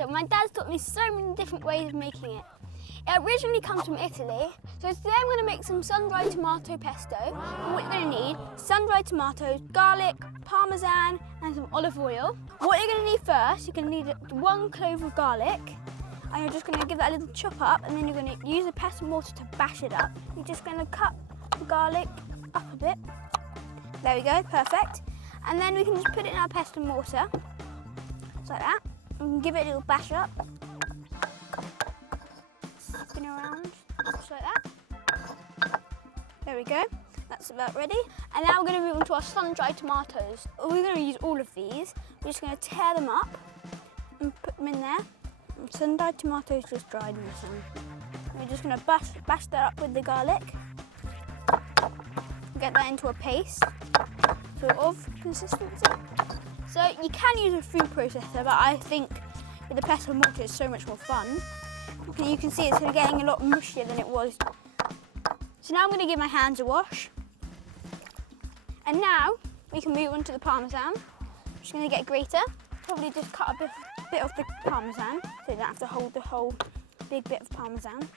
pesto. My dad's taught me so many different ways of making it. It originally comes from Italy, so today I'm going to make some sun-dried tomato pesto. And what you're going to need, sun-dried tomatoes, garlic, parmesan and some olive oil. What you're going to need first, you're going to need 1 clove of garlic, and you're just going to give that a little chop up, and then you're going to use a pestle mortar to bash it up. You're just going to cut the garlic up a bit. There we go, perfect. And then we can just put it in our pestle mortar, just like that. We can give it a little bash up. Spin around, just like that. There we go, that's about ready. And now we're going to move on to our sun-dried tomatoes. We're going to use all of these. We're just going to tear them up and put them in there. And sun-dried tomatoes just dried in the sun. And we're just going to bash that up with the garlic. Get that into a paste, sort of consistency. So you can use a food processor, but I think with the pestle mortar it's so much more fun. You can see it's getting a lot mushier than it was. So now I'm going to give my hands a wash. And now we can move on to the parmesan. I'm just going to get a grater, probably just cut a bit of the parmesan, so you don't have to hold the whole big bit of parmesan.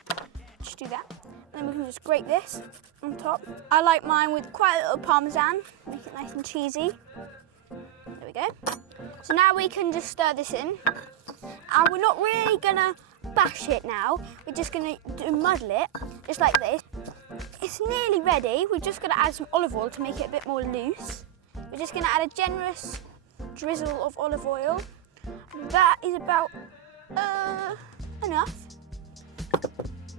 Just do that. And then we can just grate this on top. I like mine with quite a little parmesan, make it nice and cheesy. There we go. So now we can just stir this in. And we're not really gonna bash it now. We're just gonna muddle it, just like this. It's nearly ready. We're just gonna add some olive oil to make it a bit more loose. We're just gonna add a generous drizzle of olive oil. That is about enough.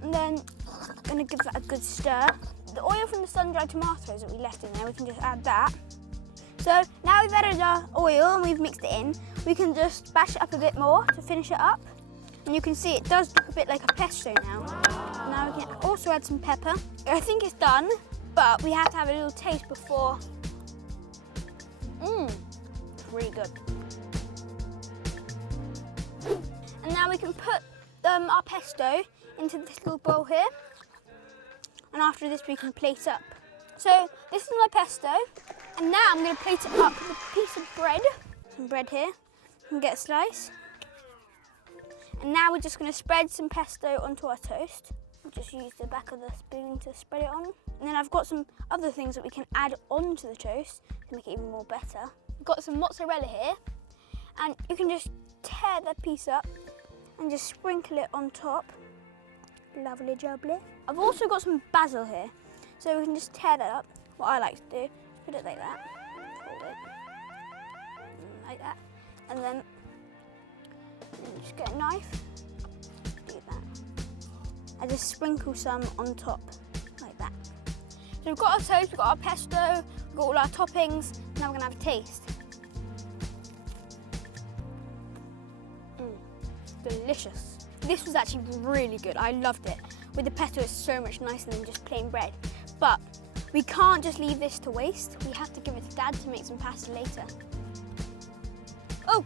And then I'm gonna give that a good stir. The oil from the sun-dried tomatoes that we left in there, we can just add that. So now we've added our oil and we've mixed it in, we can just bash it up a bit more to finish it up. And you can see it does look a bit like a pesto now. Now we can also add some pepper. I think it's done, but we have to have a little taste before. It's really good. And now we can put our pesto into this little bowl here. And after this we can plate up. So this is my pesto, and now I'm going to plate it up with a piece of bread. Some bread here, you can get a slice. And now we're just going to spread some pesto onto our toast. We'll just use the back of the spoon to spread it on. And then I've got some other things that we can add onto the toast to make it even more better. We've got some mozzarella here, and you can just tear that piece up and just sprinkle it on top. Lovely jubbly. I've also got some basil here, so we can just tear that up. What I like to do is put it like that, fold it, like that, and then just get a knife, do that. I just sprinkle some on top, like that. So we've got our toast, we've got our pesto, we've got all our toppings, now we're gonna have a taste. Delicious. This was actually really good, I loved it. With the pesto, it's so much nicer than just plain bread. But we can't just leave this to waste. We have to give it to Dad to make some pasta later. Oh,